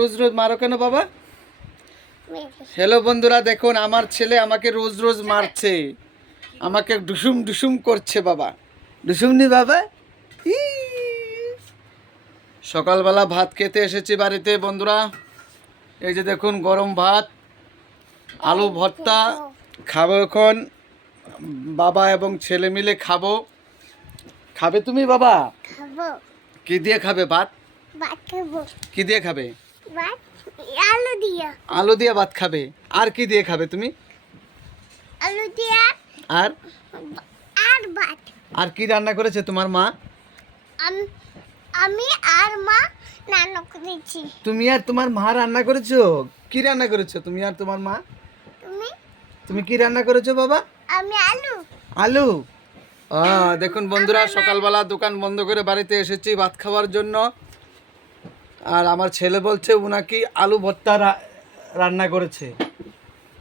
রোজ রোজ মারো কেন বাবা? হ্যালো বন্ধুরা, দেখুন আমার ছেলে আমাকে রোজ রোজ মারছে, আমাকে ডুসুম ডুসুম করছে বাবা। ডুসুম নি বাবা। সকালবেলা ভাত খেতে এসেছি বাড়িতে বন্ধুরা। এই যে দেখুন গরম ভাত, আলু ভর্তা খাবো এখন। বাবা এবং ছেলে মিলে খাবো। খাবে তুমি বাবা? খাবো। কি দিয়ে খাবে ভাত? ভাত খাবো। কি দিয়ে খাবে? ভাত আলু দিয়া। আলু দিয়ে ভাত খাবে। আর কি দিয়ে খাবে তুমি? আলু দিয়া আর আর ভাত। আর কি রান্না করেছে তোমার মা? আমি আর মা রান্না করেছি। তুমি আর তোমার মা রান্না করেছো? কি রান্না করেছো তুমি আর তোমার মা? তুমি? তুমি কি রান্না করেছো বাবা? আমি আলু। আলু। দেখুন বন্ধুরা, সকালবেলা দোকান বন্ধ করে বাড়িতে এসেছি ভাত খাওয়ার জন্য। আর আমার ছেলে বলছে ও নাকি আলু ভর্তা রান্না করেছে,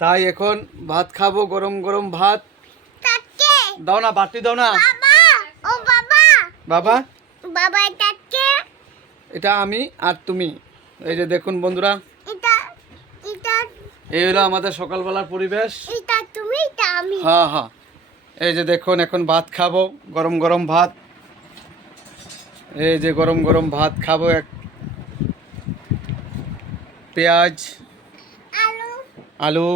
তাই এখন ভাত খাবো। গরম গরম ভাত। তাকে দাও না, বাটি দাও না। বাবা, ও বাবা। বাবা, বাবা তাকে এটা আমি আর তুমি। এই যে দেখুন বন্ধুরা, এটা এটা এই হলো আমাদের সকালবেলার পরিবেশ। এটা তুমি, এটা আমি। হ্যাঁ হ্যাঁ, এই যে দেখুন এখন ভাত খাবো, গরম গরম ভাত। এই যে গরম গরম ভাত খাবো, এক পেঁয়াজ, আলু, আলু,